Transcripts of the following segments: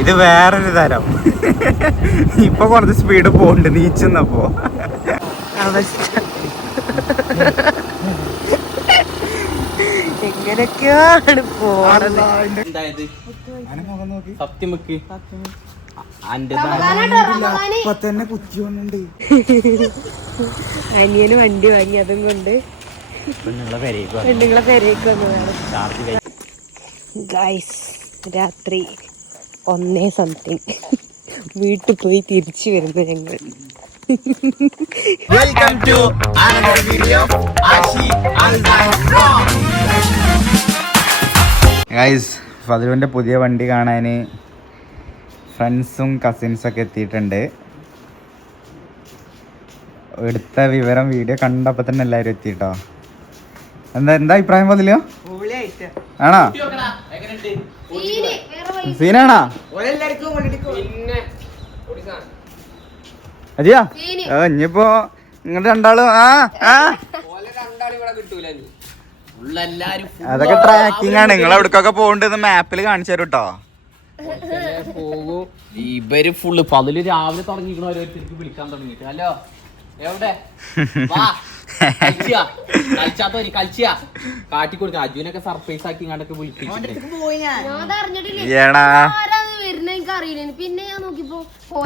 ഇത് വേറൊരു തരം. ഇപ്പൊ കുറച്ച് സ്പീഡ് പോണ്ട് നീച്ചുന്നപ്പോ. എങ്ങനെയൊക്കെയാണ് പോണത്. തന്നെ കുത്തി വന്നുണ്ട്. അനിയന് വണ്ടി വാങ്ങി, അതും കൊണ്ട് പെണ്ണുങ്ങളെ പെരേക്ക് വന്നതാണ്. ഗൈസ്, രാത്രി 1 വീട്ടിൽ പോയി തിരിച്ചു വരുന്നു ഞങ്ങൾ. വെൽക്കം ടു അനദർ വീഡിയോ ആഷി ഗൈസ്. ഫതിലുവിന്റെ പുതിയ വണ്ടി കാണാൻ ഫ്രണ്ട്സും കസിൻസൊക്കെ എത്തിയിട്ടുണ്ട്. എടുത്ത വിവരം വീഡിയോ കണ്ടപ്പോൾ തന്നെ എല്ലാവരും എത്തിയിട്ടോ. എന്താ അഭിപ്രായം ഫതിലോ? ആണോ? സീനാണോ? അജിയാ ഇനിയിപ്പോ നിങ്ങളുടെ രണ്ടാളും അതൊക്കെ ട്രാക്കിംഗ് ആണ്. നിങ്ങൾ എവിടക്കൊക്കെ പോകണ്ടെന്ന് മാപ്പിൽ കാണിച്ചു തരും കേട്ടോ. ഇവര് ഫുള്ള് പതില് രാവിലെ തുടങ്ങിക്കണ ഓരോരുത്തർക്ക് വിളിക്കാൻ തുടങ്ങിട്ട്. ഹലോ, എവിടെ കളിച്ചാ കാട്ടിക്കൊടുക്ക. അജുനൊക്കെ സർപ്രൈസ് ആക്കി ഇങ്ങോട്ടൊക്കെ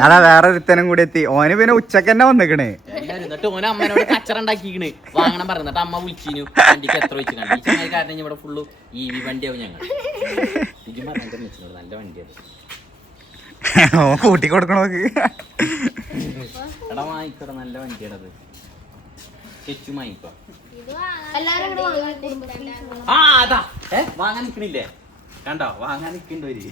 അതാ വേറെ ഒരുത്തനും കൂടി എത്തി. ഓന് പിന്നെ ഉച്ചക്ക് തന്നെ വന്നിക്കണേ. എന്നിട്ട് ഓന അമ്മനോട് കച്ചറ ഉണ്ടാക്കിക്കണ് വാങ്ങണം പറഞ്ഞിട്ട് അമ്മ വിളിച്ചിനു. വണ്ടിക്ക് എത്ര വെച്ച് കണ്ടു. ഈ ചങ്ങായി കാരണം ഇവിടെ ഫുള്ള് EV വണ്ടിയാവും ഞങ്ങൾ. നല്ല വണ്ടിയാണ്. കൂട്ടി കൊടുക്കണോക്ക്. എടാ വാങ്ങിക്കട, നല്ല വണ്ടിയാണത്. വാങ്ങാൻ നിക്കണില്ലേ? കണ്ടോ, വാങ്ങാൻ നിക്കണ്ടോര്.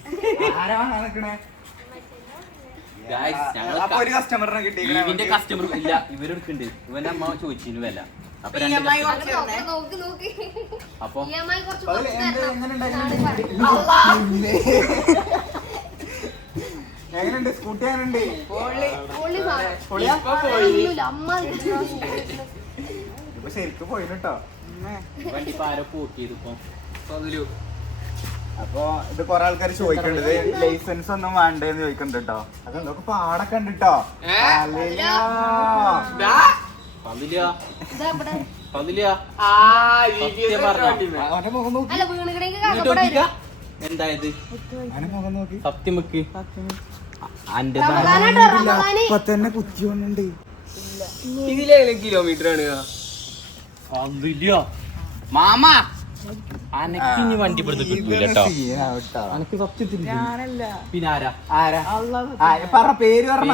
ഇവന്റെ കസ്റ്റമർ ഇല്ല, ഇവരെടുക്കണ്ട്. ഇവന്റെ അമ്മ ചോദിച്ചിന് വില. അപ്പൊ അപ്പൊ എങ്ങനെയുണ്ട് സ്കൂട്ടി? എങ്ങനെയുണ്ട്? ഇപ്പൊ ശരിക്കും പോയിട്ടോ വണ്ടി ആരോ പോക്കിയത് ഇപ്പൊ. അപ്പൊ ഇത് കൊറേ ആൾക്കാർ ചോദിക്കണ്ടത് ലൈസൻസ് ഒന്നും വേണ്ടേന്ന് ചോദിക്കുന്നുണ്ട് കേട്ടോ. അതെന്തൊക്കെ പാടൊക്കെ ഉണ്ട് കേട്ടോ. എന്തായത് സത്യം വെക്ക്. ഇപ്പൊ തന്നെ കുത്തി വന്നുണ്ട്. കിലോമീറ്റർ ആണ് മാമ. അനക്കിനി വണ്ടി പെടുത്ത് കിട്ടൂല കേട്ടോ. അനക്ക് സത്യത്തിൽ പിന്നെ ആരാ? പേര് പറഞ്ഞോ.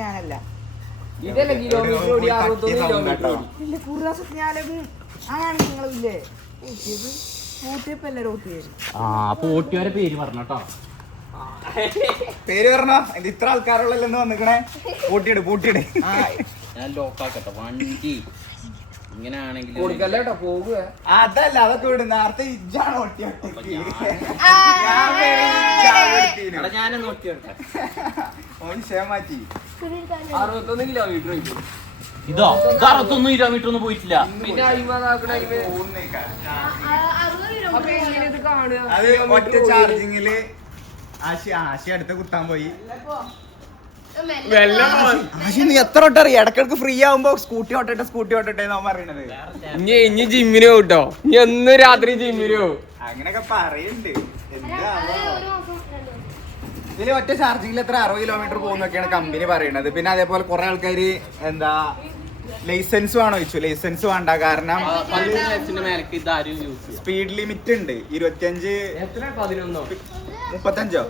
ഞാനല്ല. പോട്ടിയോരെ പേര് പറഞ്ഞോ. പേര് പറഞ്ഞോ. ഇത്ര ആൾക്കാരുള്ളല്ലെന്ന് വന്നിക്കണേ. പൂട്ടിയിട്. ഞാൻ ലോക്കാക്കട്ടെ വണ്ടി. ഇങ്ങനെയാണെങ്കിൽ അതല്ല, അതൊക്കെ വിടും. നേരത്തെ ഇജ്ജാണ് ഒട്ടി ഞാനൊന്ന് ഒട്ടിയോട്ടെ. മാറ്റി 61 കിലോമീറ്റർ. ഇതോ 61 കിലോമീറ്റർ ഒന്നും പോയിട്ടില്ല. അത് ഒറ്റ ചാർജിങ്ങില് ആശി അടുത്ത് കുത്താൻ പോയി. നീ എത്ര ഒട്ടറി ഇടക്കിടക്ക് ഫ്രീ ആവുമ്പോ സ്കൂട്ടി ഓട്ടട്ടെ എന്നാ പറയണത്. ഇനി ജിമ്മിന് പോട്ടോ. ഇനി ഒന്ന് രാത്രി ജിമ്മിന് പോവും. അങ്ങനെയൊക്കെ പറയുന്നുണ്ട്. ഇതില് ഒറ്റ ചാർജിങ്ങിൽ എത്ര 60 കിലോമീറ്റർ പോകുന്നൊക്കെയാണ് കമ്പനി പറയണത്. പിന്നെ അതേപോലെ കുറെ ആൾക്കാര് എന്താ ലൈസൻസ് വേണോ ചോദിച്ചു. ലൈസൻസ് വേണ്ട, കാരണം സ്പീഡ് ലിമിറ്റ് ഉണ്ട്. 25 35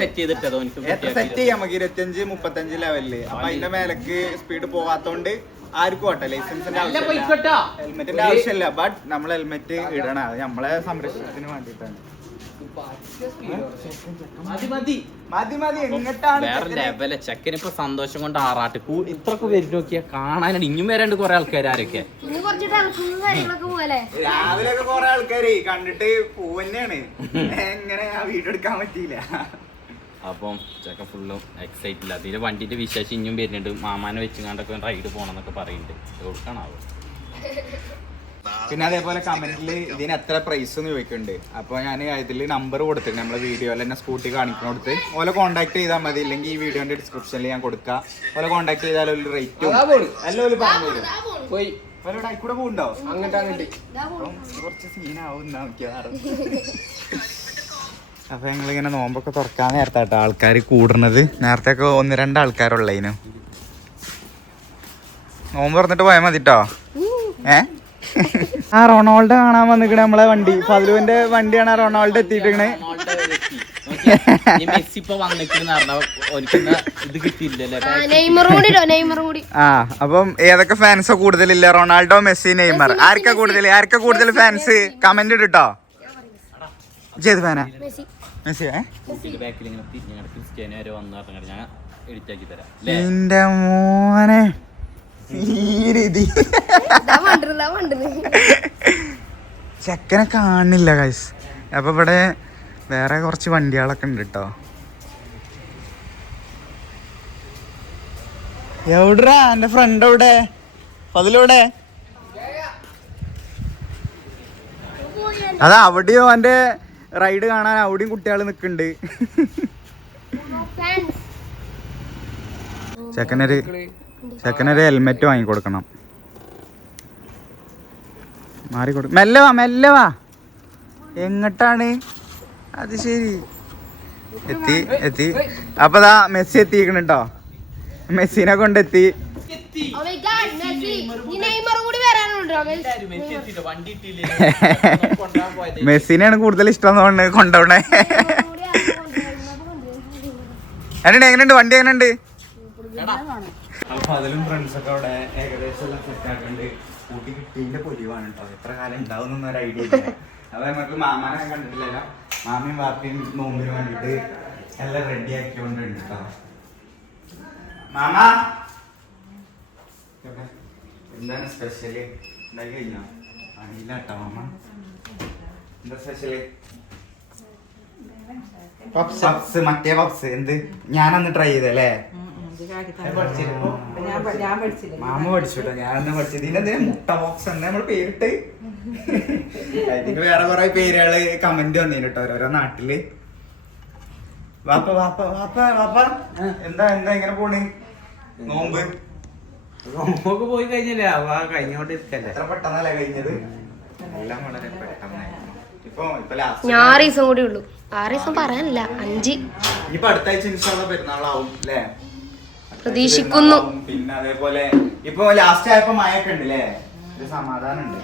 സെറ്റ് ചെയ്യാം നമുക്ക് 25 35 ലെവലില്. അപ്പൊ അതിന്റെ മേലക്ക് സ്പീഡ് പോവാത്തോണ്ട് ആർക്കും ഓട്ടെ. ലൈസൻസിന്റെ ഹെൽമെറ്റിന്റെ ആവശ്യമില്ല. ബട്ട് നമ്മൾ ഹെൽമെറ്റ് ഇടണം. അത് നമ്മളെ സംരക്ഷണത്തിന് വേണ്ടിയിട്ടാണ്. ചെക്കനിപ്പോ സന്തോഷം കൊണ്ട് ആറാട്ട് ഇത്രക്ക് വരും നോക്കിയാ കാണാനാണ്. ഇനിയും വരാണ്ട് കൊറേ ആൾക്കാർ. ആരൊക്കെ രാവിലെ ഒക്കെ കൊറേ ആൾക്കാര് കണ്ടിട്ട് പൂവന്നെയാണ്. എങ്ങനെ വീഡിയോ എടുക്കാൻ പറ്റിയില്ല. അപ്പം ചെക്ക ഫുള്ളും എക്സൈറ്റില്ല. അതിന്റെ വണ്ടിന്റെ വിശേഷം ഇനിയും വരുന്നുണ്ട്. മാമാനെ വെച്ചുകൊണ്ടൊക്കെ റൈഡ് പോണെന്നൊക്കെ പറയുന്നുണ്ട്. കൊടുക്കണാവോ പിന്നെ അതേപോലെ കമന്റിൽ ഇതിന് എത്ര പ്രൈസ് എന്ന് ചോദിക്കുന്നുണ്ട്. അപ്പോൾ ഞാൻ ഇതിൽ നമ്പർ കൊടുത്തിട്ടുണ്ട് നമ്മളെ വീഡിയോയിൽ തന്നെ സ്കൂട്ടി കാണിക്കുന്നോടത്ത്. ഓലെ കോൺടാക്ട് ചെയ്താൽ മതി, ഇല്ലെങ്കിൽ ഈ വീഡിയോന്റെ ഡിസ്ക്രിപ്ഷനിൽ ഞാൻ കൊടുക്കാം. ഓലെ കോൺടാക്ട് ചെയ്താൽ ഒരു റേറ്റും എല്ലാം പറഞ്ഞു തരും. പോയി ഓലോട് കൂടെ പോകുന്നുണ്ടോ? അങ്ങോട്ട് കുറച്ച് സീനാവും അപ്പൊ ഞങ്ങളിങ്ങനെ നോമ്പൊക്കെ തുറക്കാൻ നേരത്താട്ടോ ആൾക്കാർ കൂടുന്നത്. നേരത്തെ ഒക്കെ 1-2 ആൾക്കാരുള്ളതിനു. നോമ്പ് തുറന്നിട്ട് പോയാൽ മതിട്ടോ. ആ റൊണാൾഡോ കാണാൻ വന്നിക്കണേ നമ്മളെ വണ്ടി. ഫദ്ലുവിന്റെ വണ്ടിയാണ് റൊണാൾഡോ എത്തിയിട്ടിരിക്കണേ. ആ അപ്പം ഏതൊക്കെ ഫാൻസാ കൂടുതലില്ല? Ronaldo, Messi, Neymar. ആർക്കാ കൂടുതൽ ഫാൻസ്? കമന്റ് ഇട്ടോ. ഏത് ഫാനാ? മെസ്സി. എന്റെ മോനെ ചെക്കനെ കാണില്ല ഗൈസ്. അപ്പൊ ഇവിടെ വേറെ കുറച്ച് വണ്ടികളൊക്കെ ഉണ്ട് കേട്ടോ. എവിടാ എന്റെ ഫ്രണ്ട്? എവിടെ? അതിലൂടെ അതാ അവിടെയോ എന്റെ റൈഡ് കാണാൻ അവിടെയും കുട്ടികൾ നിക്കുന്നുണ്ട്. ചെക്കനൊരു ഹെൽമെറ്റ് വാങ്ങിക്കൊടുക്കണം. മെല്ലെ വാ. എങ്ങട്ടാണ്? അത് ശരി, എത്തി. അപ്പൊ ദാ മെസ്സി എത്തിക്കണോ? മെസ്സിനെ കൊണ്ടെത്തി. മെസ്സിനെയാണ് കൂടുതൽ ഇഷ്ടം കൊണ്ടോണേ. എങ്ങനെയുണ്ട് വണ്ടി? എങ്ങനെയുണ്ട്? അപ്പൊ അതിലും ഫ്രണ്ട്സൊക്കെ അവിടെ ഏകദേശം എല്ലാം സെറ്റ് ആക്കുന്നുണ്ട്. കൂട്ടി കിട്ടിയതിന്റെ പൊലിവാണ് കേട്ടോ. എത്ര കാലം ഉണ്ടാവും ഒരു ഐഡിയ ഇല്ല. അപ്പൊ നമുക്ക് മാമാനെ കണ്ടിട്ടില്ലല്ലോ. മാമിയും വാപ്പിയും നോമ്പിന് വേണ്ടിട്ട് എല്ലാം റെഡി ആക്കിക്കൊണ്ടുണ്ട് കേട്ടോ. മാമ എന്താണ് സ്പെഷ്യല്? ഉണ്ടാക്കി കഴിഞ്ഞോ? അറിയില്ല കേട്ടോ മാമ. എന്താ സ്പെഷ്യല്? പപ്സ്. മറ്റേ പപ്സ് എന്ത്? ഞാനന്ന് ട്രൈ ചെയ്തല്ലേ? മാമ പഠിച്ചുട്ടോ. ഞാനന്ന് പഠിച്ചത് ഇതിനെന്താ മുട്ട ബോക്സ് എന്താ നമ്മള് പേരിട്ട്. ഇതിന് വേറെ കുറെ പേരുകള് കമന്റ് വന്നിന് കേട്ടോ ഓരോരോ നാട്ടില്. വാപ്പ എന്താ ഇങ്ങനെ പോണ്? നോമ്പ് പോയി കഴിഞ്ഞല്ലേ? കഴിഞ്ഞോണ്ടിരിക്കല്ലേ? എത്ര പെട്ടെന്നല്ലേ കഴിഞ്ഞത്? എല്ലാം വളരെ പെട്ടെന്നായിരുന്നു. ഞാൻ 6 ദിവസം കൂടി ഉള്ളൂ. 6 ദിവസം പറയാനില്ല, 5. ഇനിയിപ്പോ അടുത്ത ആഴ്ച ഇൻഷാള്ള പെരുന്നാളാവും അല്ലേ? പ്രതീക്ഷിക്കുന്നു. പിന്നെ അതേപോലെ ഇപ്പൊ ലാസ്റ്റ് ആയപ്പോ മഴയൊക്കെ ഉണ്ട് അല്ലേ? ഒരു സമാധാനം ഉണ്ട്.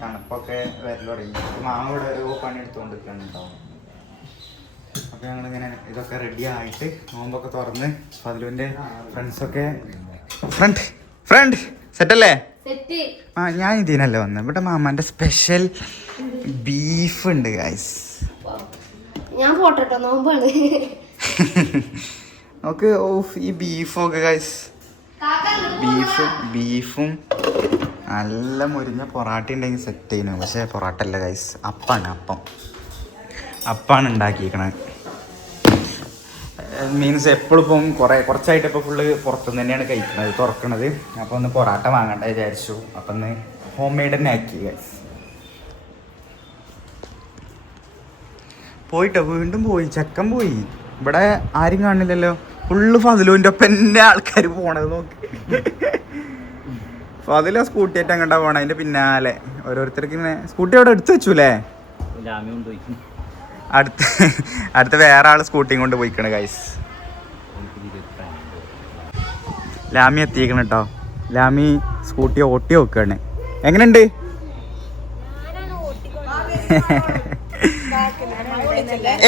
തണുപ്പൊക്കെ വരല് തുടങ്ങി. മാമ ഇവിടെ ഓരോ പണി എടുത്തുകൊണ്ടിരിക്കുന്നുണ്ടോ. അപ്പൊ ഞങ്ങളിങ്ങനെ ഇതൊക്കെ റെഡി ആയിട്ട് നോമ്പൊക്കെ തുറന്ന് ഫദ്ലുവിന്റെ ഫ്രണ്ട്സൊക്കെ ഫ്രണ്ട് സെറ്റല്ലേ? ആ ഞാൻ ഇതിനല്ലേ വന്നത്. ഇവിടെ മാമാന്റെ സ്പെഷ്യൽ ബീഫ് ഉണ്ട് ഗൈസ്. ഞാൻ പോട്ടോ നോമ്പാണ്. ഓക്കെ. ഈ ബീഫൊക്കെ ഗൈസ്, ബീഫും നല്ല മുരിഞ്ഞ പൊറാട്ട ഉണ്ടെങ്കിൽ സെറ്റ് ചെയ്യുന്നു. പക്ഷെ പൊറാട്ട അല്ല ഗൈസ്, അപ്പാണ് ഉണ്ടാക്കിയിരിക്കണത്. മീൻസ് എപ്പോഴും ഇപ്പം കുറച്ചായിട്ട് ഇപ്പോൾ ഫുള്ള് പുറത്തുനിന്ന് തന്നെയാണ് കഴിക്കുന്നത്, തുറക്കണത്. അപ്പോൾ ഒന്ന് പൊറാട്ട വാങ്ങണ്ട വിചാരിച്ചു. അപ്പം ഒന്ന് ഹോം മെയ്ഡ് തന്നെ ആക്കി ഗൈസ്. പോയിട്ടോ, വീണ്ടും പോയി. ചെക്കൻ പോയി. ഇവിടെ ആരും കാണില്ലല്ലോ. ഫുള്ള് ഫതിലുവിൻ്റെ ഒപ്പം എൻ്റെ ആൾക്കാർ പോണത് നോക്കി. ഫതില സ്കൂട്ടി ആയിട്ട് അങ്ങോട്ടാ പോണേ. അതിൻ്റെ പിന്നാലെ ഓരോരുത്തർക്ക് ഇങ്ങനെ സ്കൂട്ടി അവിടെ എടുത്ത് വെച്ചൂലേ? അടുത്ത് വേറെ ആള് സ്കൂട്ടിയും കൊണ്ട് പോയിക്കണ് ഗൈസ്. ലാമി എത്തിക്കണം കേട്ടോ. ലാമി സ്കൂട്ടി ഓട്ടി നോക്കാണ്. എങ്ങനെയുണ്ട്?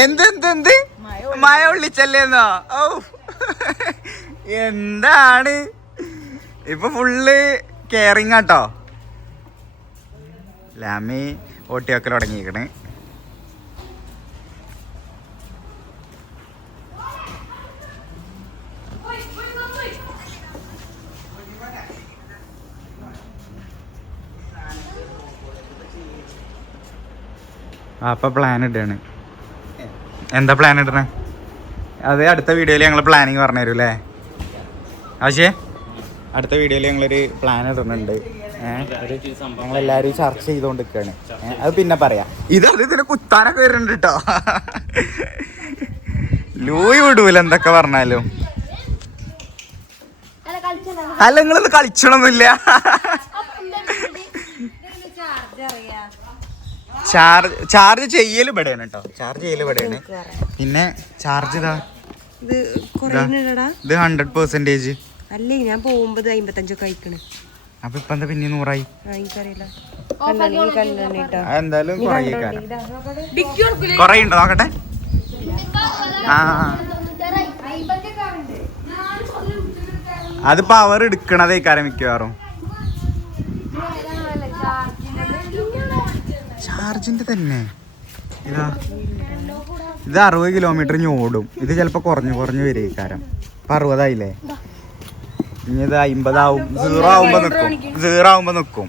എന്ത് മഴ വിളിച്ചല്ലേന്നോ? ഓ എന്താണ് ഇപ്പൊ ഫുള്ള് കെയറിങ് ആട്ടോ. ലാമി ഓട്ടി വെക്കൽ തുടങ്ങിയിരിക്കണ്. അപ്പൊ പ്ലാൻ ഇടാണ്. എന്താ പ്ലാൻ ഇടണേ? അത് അടുത്ത വീഡിയോയിൽ ഞങ്ങൾ പ്ലാനിങ് പറഞ്ഞു തരും അല്ലേ? ആശേ? അടുത്ത വീഡിയോയിൽ ഞങ്ങളൊരു പ്ലാൻ ഇടുന്നുണ്ട്. ഞങ്ങളെല്ലാരും ചർച്ച ചെയ്തോണ്ടിരിക്കാണ്. അത് പിന്നെ പറയാം. ഇതിന് കുത്താനൊക്കെ വരുന്നുണ്ട് കേട്ടോ. ലൂയി വിടൂല എന്തൊക്കെ പറഞ്ഞാലും. അല്ല നിങ്ങളൊന്നും കളിച്ചണൊന്നുമില്ല. ചാർജ് ചെയ്യല് ഇവിടെയാണ് കേട്ടോ. ചാർജ് ചെയ്യല് ഇവിടെയാണ്. പിന്നെ ചാർജ് ഇത് 100%. അല്ലേ ഞാൻ പോകുമ്പോ 55 അയക്കണേ. അപ്പൊ ഇപ്പൊ എന്താ പിന്നെ 100 എനിക്കറിയില്ല. എന്തായാലും കൊറേയുണ്ടോ നോക്കട്ടെ. അത് പവർ എടുക്കണതേക്കാരം മിക്കവാറും. ചാർജിന്റെ തന്നെ ഇത് 60 കിലോമീറ്റർ ഓടും. ഇത് ചിലപ്പോ കുറഞ്ഞു വരേക്കാരം. ഇപ്പൊ 60 ആയില്ലേ. ഇനി ഇത് 50 ആവും. 0 ആവുമ്പോ നിക്കും.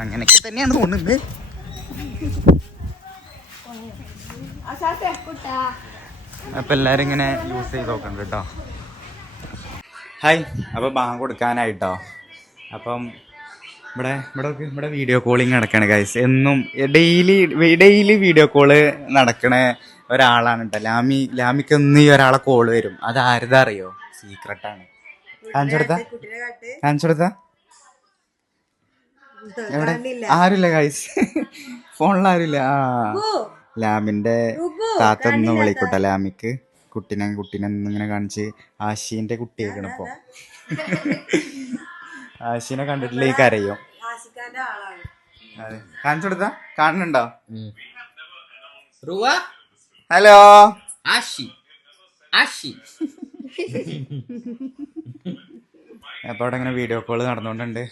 അങ്ങനെയൊക്കെ തന്നെയാണ് തോന്നുന്നത്. അപ്പൊ എല്ലാരും ഇങ്ങനെ യൂസ് ചെയ്ത് നോക്കണ്ട കേട്ടോ. ഹായ്. അപ്പൊ ബാങ്ക് കൊടുക്കാനായിട്ടോ. അപ്പം ഇവിടെ വീഡിയോ കോളിങ് നടക്കണേ ഗൈസ്. എന്നും ഡെയിലി വീഡിയോ കോള് നടക്കണ ഒരാളാണ് കേട്ടോ ലാമിക്ക് ഒന്നും ഈ ഒരാളെ കോള് വരും. അത് ആരുതാ അറിയോ? സീക്രട്ടാണ്. കാണിച്ചെടുത്ത എവിടെ ആരുമില്ല ഗൈസ്. ഫോണിൽ ആരുമില്ല. ലാമിന്റെ താത്ത ഒന്നും വിളിക്കട്ടെ. ലാമിക്ക് കുട്ടീനെ ഇങ്ങനെ കാണിച്ച് ആശീന്റെ കുട്ടിയേക്കണ് ഇപ്പൊ. ആശീനെ കണ്ടിട്ടില്ല ഈ കരയോ. അതെ കാണിച്ചെടുത്ത കാണുന്നുണ്ടോ? ഹലോ അപ്പൊ അവിടെ ഇങ്ങനെ വീഡിയോ കോള് നടന്നുകൊണ്ടുണ്ട്.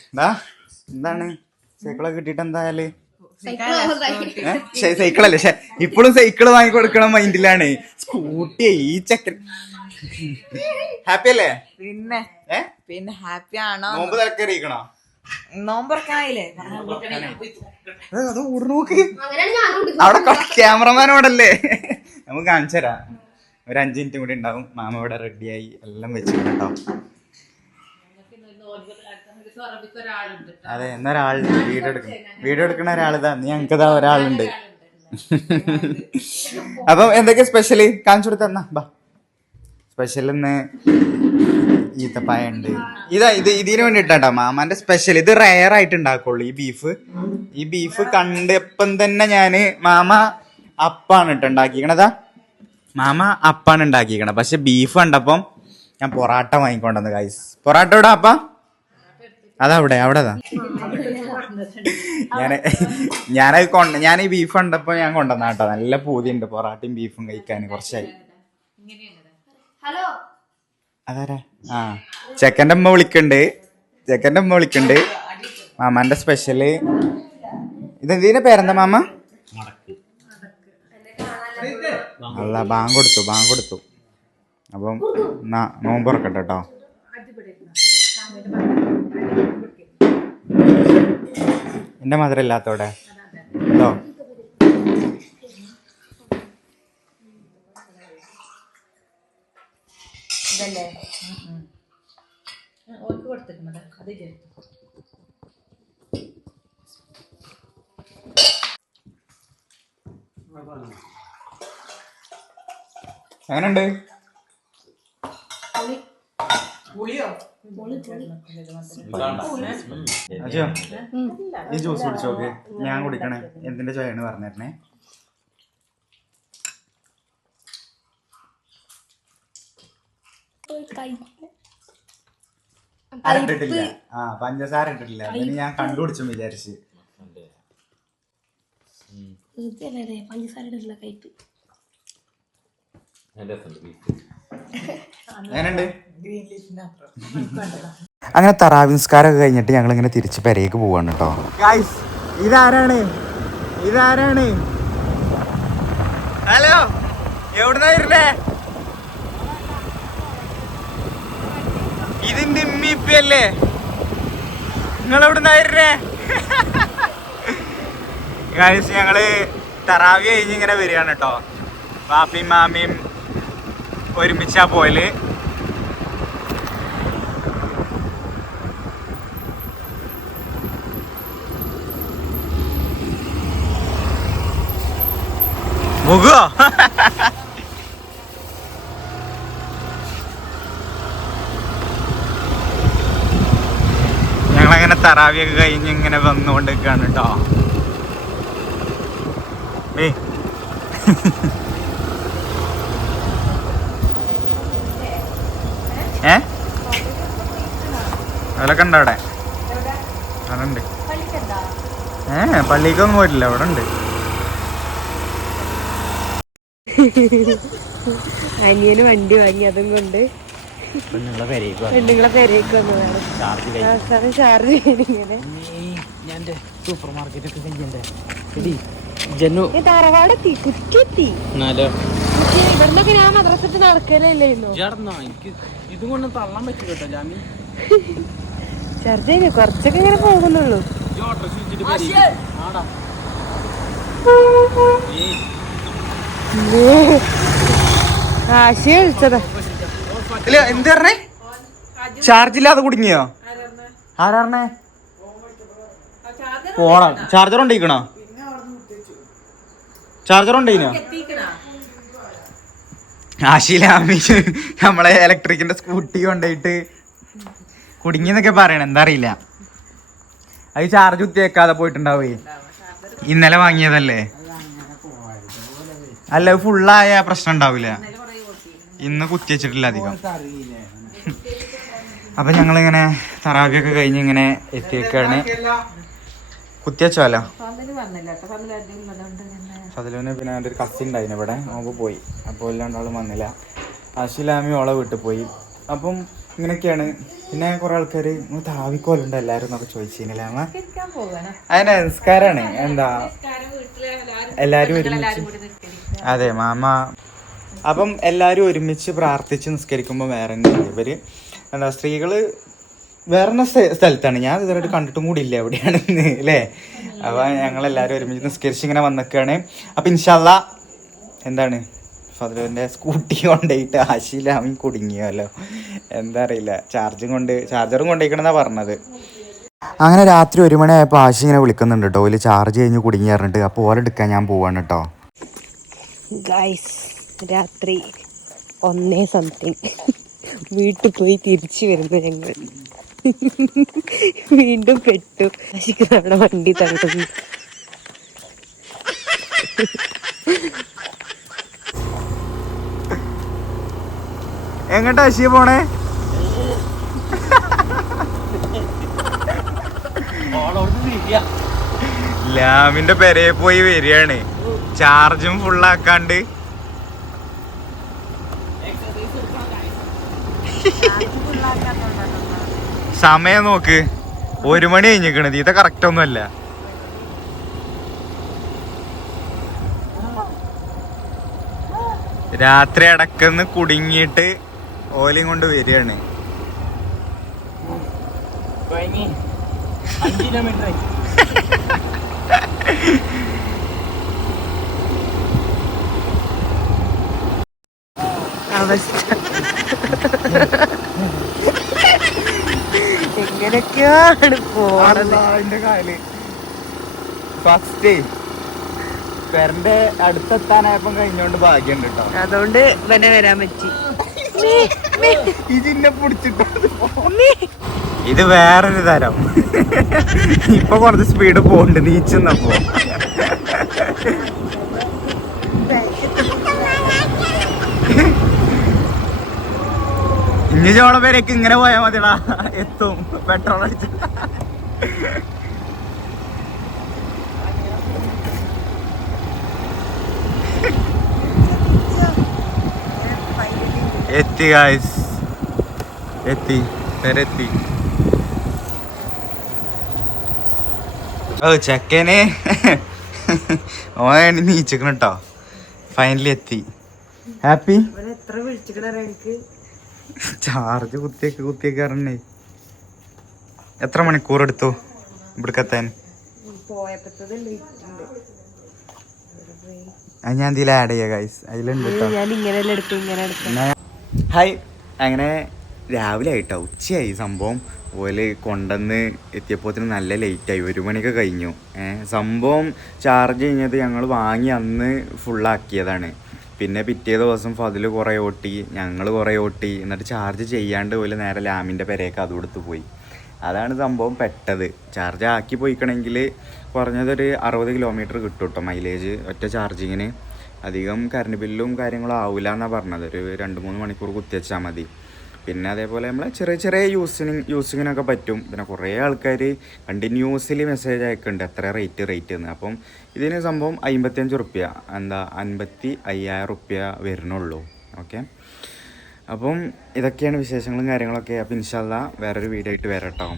എന്താണ് സൈക്കിളൊക്കെ കിട്ടിയിട്ട് എന്തായാലും സൈക്കിളല്ലേ ഇപ്പോഴും സൈക്കിള് വാങ്ങിക്കൊടുക്കണം മൈൻഡിലാണ്. സ്കൂട്ടി ഈ ചക്കൻ ഹാപ്പി അല്ലേ? പിന്നെ ഹാപ്പി ആണോ? നോമ്പ് തിരക്കറിയിക്കണോ? നോമ്പറക്കായില്ലേ? അത് ഊട് നോക്ക്. അവിടെ ക്യാമറമാനോടല്ലേ. നമുക്ക് കാണിച്ചു തരാം. ഒരു 5 മിനിറ്റും കൂടി ഉണ്ടാവും. മാമ ഇവിടെ റെഡിയായി എല്ലാം വെച്ചിട്ടുണ്ടോ. അതെ എന്നൊരാളുണ്ട് വീഡിയോ എടുക്കണ ഒരാളിതാ. ഞങ്ങൾക്കിതാ ഒരാളുണ്ട്. അപ്പം എന്തൊക്കെയാ സ്പെഷ്യല് കാണിച്ചു കൊടുത്തന്നാ ബാ. സ്പെഷ്യൽ ഇന്ന് ഈത്തപ്പായ ഉണ്ട്. ഇതിന് വേണ്ടിട്ടാ മാമാന്റെ സ്പെഷ്യൽ. ഇത് റയർ ആയിട്ട് ഉണ്ടാക്കുള്ളൂ ഈ ബീഫ് കണ്ടപ്പം തന്നെ ഞാന് മാമ അപ്പാണ് ഉണ്ടാക്കിക്കണതാ. മാമ അപ്പാണ് ഉണ്ടാക്കിക്കണത്. പക്ഷെ ബീഫ് കണ്ടപ്പം ഞാൻ പൊറാട്ട വാങ്ങിക്കൊണ്ടെന്ന് ഗൈസ്. പൊറാട്ട ഇവിടെ അപ്പ അവിടെതാ. ഞാൻ ഈ ബീഫ് കണ്ടപ്പോ ഞാൻ കൊണ്ടുവന്ന കേട്ടോ. നല്ല പൂതിയുണ്ട് പൊറാട്ടയും ബീഫും കഴിക്കാൻ കുറച്ചായി. അതാരാ? ചെക്കൻ്റെ അമ്മ വിളിക്കണ്ട്. മാമാന്റെ സ്പെഷ്യല് ഇതിന്റെ പേരെന്താ മാമ? അല്ല ബാങ്ക് കൊടുത്തു. അപ്പം നോമ്പ് തുറക്കട്ടെ കേട്ടോ. എന്റെ മധുരം ഇല്ലാത്തോടെ കേട്ടോ. എങ്ങനെയുണ്ട്? ഈ ജ്യൂസ് കുടിച്ചോക്ക്. ഞാൻ കുടിക്കണേ. എന്തിന്റെ ചോയാണ് പറഞ്ഞേ? ഇട്ടിട്ടില്ല. പഞ്ചസാര ഇട്ടിട്ടില്ല. അതിന് ഞാൻ കണ്ടുപിടിച്ചു വിചാരിച്ച്. അങ്ങനെ തറാവി നിസ്കാരമൊക്കെ കഴിഞ്ഞിട്ട് ഞങ്ങൾ ഇങ്ങനെ തിരിച്ച് പെരേക്ക് പോവാണ് കേട്ടോ. ഇതാരാണ്? ഹലോ, എവിടുന്നാ വരുന്നേ? ഇതിന്റെ ഇമ്മിപ്പല്ലേ? നിങ്ങളെവിടുന്നാ വരുന്നേ? ഗൈസ് ഞങ്ങള് തറാവി കഴിഞ്ഞ് ഇങ്ങനെ വരികയാണ് കേട്ടോ. പാപ്പിയും മാമിയും ഒരുമിച്ചാ പോയല്. മുഖോ ഞങ്ങളങ്ങനെ തറാവിയൊക്കെ കഴിഞ്ഞ് ഇങ്ങനെ വന്നുകൊണ്ടിരിക്കുകയാണ് കേട്ടോ. അതിലൊക്കെ ഉണ്ടോ അവിടെ? അതുണ്ട്. പള്ളിക്കൊന്നും പോയിട്ടില്ല, അവിടെ ഉണ്ട്. അനിയന് വണ്ടി വാങ്ങി, അതും കൊണ്ട് പെണ്ണുങ്ങളെ പെരേക്ക് വന്നു ചാർജ് ഇങ്ങനെ സൂപ്പർ മാർക്കറ്റ് ഒക്കെ തറവാടെത്തി, കുറ്റിയെത്തി. ഇവിടുന്നൊക്കെ ഞാൻ മദ്രസത്ത് നടക്കലായിരുന്നു. ഇതും കൊണ്ട് തള്ളാൻ പറ്റും കേട്ടോ ജാമി. ചർച്ച ചെയ്ത് കുറച്ചൊക്കെ ഇങ്ങനെ പോകുന്നുള്ളൂ. ആശയ വിളിച്ചതാ. ഇല്ല എന്ത് പറഞ്ഞേ? ചാർജ് ഇല്ലാതെ കുടുങ്ങിയോ? ആരാറിനെ പോണം. ചാർജർ ഉണ്ടോ? ചാർജർ ഉണ്ടോ? ആശിലാമി നമ്മളെ ഇലക്ട്രിക്കിന്റെ സ്കൂട്ടി കൊണ്ടുപോയിട്ട് കുടുങ്ങിന്നൊക്കെ പറയണം, എന്താ അറിയില്ല. അത് ചാർജ് കുത്തിയേക്കാതെ പോയിട്ടുണ്ടാവേ. ഇന്നലെ വാങ്ങിയതല്ലേ. അല്ല ഫുള്ളായ പ്രശ്നം ഉണ്ടാവില്ല. ഇന്ന് കുത്തിവെച്ചിട്ടില്ല അധികം. അപ്പൊ ഞങ്ങളിങ്ങനെ തറാവിയൊക്കെ കഴിഞ്ഞ് ഇങ്ങനെ എത്തിയേക്കാണ്. കുത്തിവെച്ചാലോ സതിലുവിന് പിന്നെ എൻ്റെ ഒരു കസിൻ ഉണ്ടായിരുന്നു ഇവിടെ, നമുക്ക് പോയി. അപ്പോൾ രണ്ടാളും വന്നില്ല. ആശിലാമി ഓളെ വീട്ടിൽ പോയി. അപ്പം ഇങ്ങനെയൊക്കെയാണ്. പിന്നെ കുറെ ആൾക്കാർ താവിക്കോലുണ്ട് എല്ലാവരും എന്നൊക്കെ ചോദിച്ചിരുന്നില്ല. അമ്മ അതിന്റെ നിസ്കാരാണ്. എന്താ എല്ലാരും ഒരുമിച്ച്, അതെ മാമ. അപ്പം എല്ലാരും ഒരുമിച്ച് പ്രാർത്ഥിച്ച് നിസ്കരിക്കുമ്പോൾ വേറെ ഇവര് എന്താ സ്ത്രീകള് വേറെ സ്ഥലത്താണ്. ഞാൻ ഇതുവരെ കണ്ടിട്ടും കൂടി ഇല്ല എവിടെയാണെന്ന് അല്ലേ. അപ്പൊ ഞങ്ങളെല്ലാരും ഒരുമിച്ച് നിസ്കരിച്ച് ഇങ്ങനെ വന്നിക്കാണ്. അപ്പൊ ഇൻഷാല്ലാ എന്താണ് ഫദ്ലുവിന്റെ സ്കൂട്ടി കൊണ്ടുപോയിട്ട് ആശിലാമി കുടുങ്ങിയല്ലോ, എന്താ അറിയില്ല. ചാർജറും കൊണ്ടുപോയിക്കണെന്നാ പറഞ്ഞത്. അങ്ങനെ രാത്രി 1 മണിയായപ്പോൾ ആശി ഇങ്ങനെ വിളിക്കുന്നുണ്ട് കേട്ടോ. ഓല് ചാർജ് കഴിഞ്ഞ് കുടുങ്ങി പറഞ്ഞിട്ട്. അപ്പോൾ ഓല എടുക്കാൻ ഞാൻ പോവാണ് കേട്ടോ. ഗൈസ് രാത്രി 1 something വീട്ടിൽ പോയി തിരിച്ചു വരുന്നു ഞങ്ങൾ. വീണ്ടും പെട്ടു. ആശിക്ക് വണ്ടി തള്ളുന്നു. എങ്ങോട്ടാ ആശിയ പോണേ? ലാമിന്റെ പെരയെ പോയി വരികയാണ്. ചാർജും ഫുള്ളാക്കാണ്ട്. സമയം നോക്ക്, 1 മണി കഴിഞ്ഞിക്കണത്. ഇത് കറക്റ്റ് ഒന്നുമല്ല. രാത്രി അടക്കന്ന് കുടുങ്ങിയിട്ട് ഓലയും കൊണ്ട് വരികയാണ്. അവസ്ഥ എങ്ങനെയൊക്കെയാണ് പോണത്. ഫസ്റ്റ് പെരന്റെ അടുത്തെത്താനായപ്പം കഴിഞ്ഞോണ്ട് ഭാഗ്യണ്ട് കേട്ടോ. അതുകൊണ്ട് ഇവനെ വരാൻ പറ്റി. ഇതിന്നെ പിടിച്ചിട്ട് ഇത് വേറൊരു തരം. ഇപ്പൊ കുറച്ച് സ്പീഡ് പോണ്ട് നീച്ചുന്നപ്പോ. ഇനി ചോള പേരേക്ക് ഇങ്ങനെ പോയാ മതിടാ, എത്തും. പെട്രോൾ അടിച്ച എത്തി ഗായ്സ്, എത്തി പെരെത്തി. ഓ ചെക്കന് ഓൻ നീച്ചിക്കണ കേട്ടോ. ഫൈനലി എത്തി. ഹാപ്പി. എത്ര വിളിച്ചിക്കണ എനിക്ക്. ചാർജ് കുത്തിയൊക്കെ അറിഞ്ഞേ. എത്ര മണിക്കൂർ എടുത്തു ഇവിടക്കെത്താൻ? അത് ഞാൻ ഇതിൽ ആഡ് ചെയ്യാം ഗൈസ്, അതിലുണ്ട് കേട്ടോ. ഹായ്. അങ്ങനെ രാവിലെ ആയിട്ടോ, ഉച്ചയായി സംഭവം. ഓല് കൊണ്ടുവന്ന് എത്തിയപ്പോഴത്തേന് നല്ല ലേറ്റായി, 1 മണിയൊക്കെ കഴിഞ്ഞു. സംഭവം ചാർജ് കഴിഞ്ഞത് ഞങ്ങൾ വാങ്ങി അന്ന് ഫുള്ളാക്കിയതാണ്. പിന്നെ പിറ്റേ ദിവസം ഫതിൽ കുറേ ഓട്ടി, ഞങ്ങൾ കുറേ ഓട്ടി, എന്നിട്ട് ചാർജ് ചെയ്യാണ്ട് പോലെ നേരെ ലാമിൻ്റെ പെരേക്ക് അത് കൊടുത്ത് പോയി. അതാണ് സംഭവം പെട്ടത്. ചാർജ് ആക്കി പോയിക്കണമെങ്കിൽ കുറഞ്ഞതൊരു 60 കിലോമീറ്റർ കിട്ടും കേട്ടോ മൈലേജ് ഒറ്റ ചാർജിങ്ങിന്. അധികം കറണ്ട് ബില്ലും കാര്യങ്ങളും ആവില്ല എന്നാണ് പറഞ്ഞത്. ഒരു 2-3 മണിക്കൂർ കുത്തിവെച്ചാൽ മതി. പിന്നെ അതേപോലെ നമ്മൾ ചെറിയ ചെറിയ യൂസിങ്ങിനൊക്കെ പറ്റും. പിന്നെ കുറേ ആൾക്കാർ കണ്ടിന്യൂസ്ലി മെസ്സേജ് അയക്കുന്നുണ്ട് എത്ര റേറ്റ് എന്ന്. അപ്പം ഇതിന് സംഭവം 55 റുപ്യ, 55,000 റുപ്യ വരുന്നുള്ളൂ. ഓക്കെ, അപ്പം ഇതൊക്കെയാണ് വിശേഷങ്ങളും കാര്യങ്ങളൊക്കെ. അപ്പം ഇൻഷാ അല്ലാഹ് വേറൊരു വീഡിയോ ആയിട്ട് വരട്ടോ.